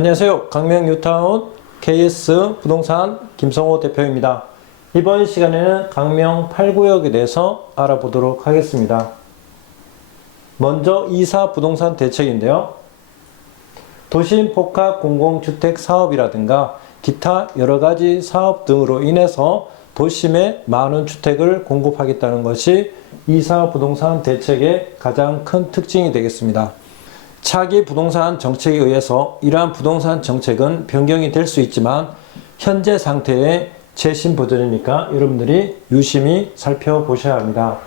안녕하세요. 강명 뉴타운 KS 부동산 김성호 대표입니다. 이번 시간에는 강명 8구역에 대해서 알아보도록 하겠습니다. 먼저 이사 부동산 대책인데요. 도심 복합 공공주택 사업이라든가 기타 여러 가지 사업 등으로 인해서 도심에 많은 주택을 공급하겠다는 것이 이사 부동산 대책의 가장 큰 특징이 되겠습니다. 차기 부동산 정책에 의해서 이러한 부동산 정책은 변경이 될 수 있지만 현재 상태의 최신 버전이니까 여러분들이 유심히 살펴보셔야 합니다.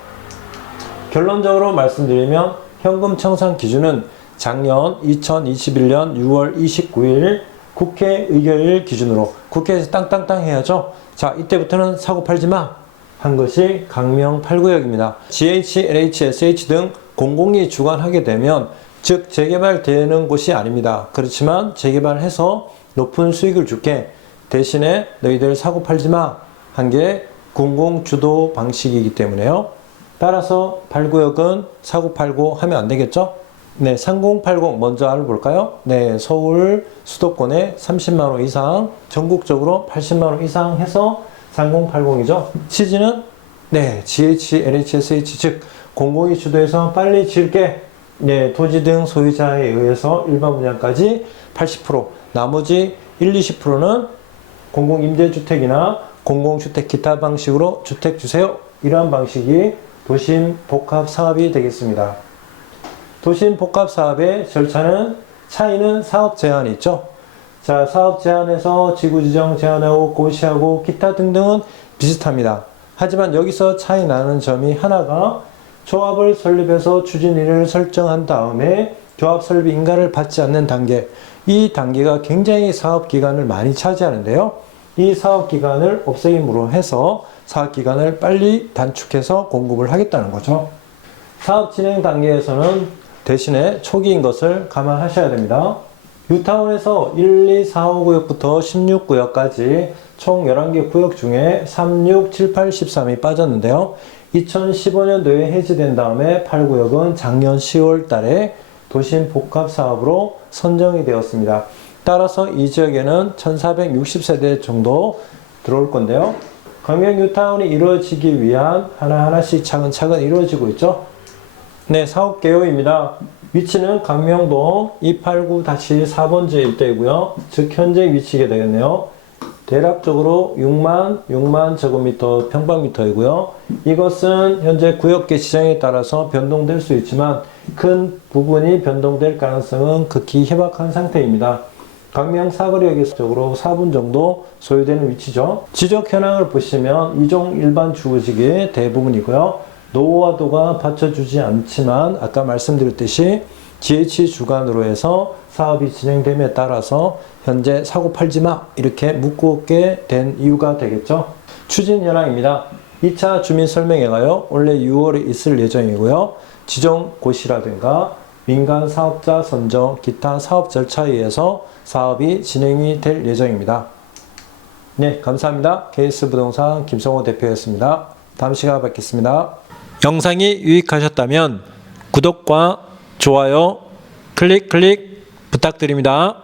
결론적으로 말씀드리면 현금 청산 기준은 작년 2021년 6월 29일 국회 의결일 기준으로 국회에서 땅땅땅 해야죠. 자, 이때부터는 사고 팔지 마. 한 것이 강명 8구역입니다. GH, LH, SH 등 공공이 주관하게 되면 즉 재개발되는 곳이 아닙니다. 그렇지만 재개발해서 높은 수익을 줄게 대신에 너희들 사고 팔지 마. 한 게 공공 주도 방식이기 때문에요. 따라서 8구역은 사고 팔고 하면 안 되겠죠? 네, 3080 먼저 알아볼까요? 네, 서울 수도권에 30만 원 이상, 전국적으로 80만 원 이상 해서 3080이죠. 취지는 네, GH, LHSH 즉 공공이 주도해서 빨리 지을게. 네, 토지 등 소유자에 의해서 일반 분양까지 80%, 나머지 1, 20%는 공공임대주택이나 공공주택 기타 방식으로 주택 주세요. 이러한 방식이 도심 복합 사업이 되겠습니다. 도심 복합 사업의 절차는 차이는 사업 제한이 있죠. 자, 사업 제한에서 지구 지정 제한하고 고시하고 기타 등등은 비슷합니다. 하지만 여기서 차이 나는 점이 하나가 조합을 설립해서 추진일을 설정한 다음에 조합 설립 인가를 받지 않는 단계. 이 단계가 굉장히 사업 기간을 많이 차지하는데요. 이 사업 기간을 없애김으로 해서 사업 기간을 빨리 단축해서 공급을 하겠다는 거죠. 사업 진행 단계에서는 대신에 초기인 것을 감안하셔야 됩니다. 뉴타운에서 1, 2, 4, 5구역부터 16구역까지 총 11개 구역 중에 3, 6, 7, 8, 13이 빠졌는데요. 2015년도에 해지된 다음에 8구역은 작년 10월 달에 도심 복합 사업으로 선정이 되었습니다. 따라서 이 지역에는 1460세대 정도 들어올 건데요. 강명 뉴타운이 이루어지기 위한 하나하나씩 차근차근 이루어지고 있죠. 네, 사업 개요입니다. 위치는 강명동 289-4번지 일대이고요. 즉 현재 위치게 되겠네요. 대략적으로 6만 6만 제곱미터 평방미터이고요. 이것은 현재 구역계 지정에 따라서 변동될 수 있지만 큰 부분이 변동될 가능성은 극히 희박한 상태입니다. 강명 사거리역에서적으로 4분 정도 소요되는 위치죠. 지적 현황을 보시면 이종 일반 주거지의 대부분이고요. 노후화도가 받쳐주지 않지만 아까 말씀드렸듯이 GH 주관으로 해서 사업이 진행됨에 따라서 현재 사고 팔지 마 이렇게 묶게 된 이유가 되겠죠. 추진 현황입니다. 2차 주민 설명회가요. 원래 6월에 있을 예정이고요. 지정 고시라든가 민간 사업자 선정, 기타 사업 절차에 의해서 사업이 진행이 될 예정입니다. 네, 감사합니다. KS 부동산 김성호 대표였습니다. 다음 시간에 뵙겠습니다. 영상이 유익하셨다면 구독과 좋아요, 클릭 클릭 부탁드립니다.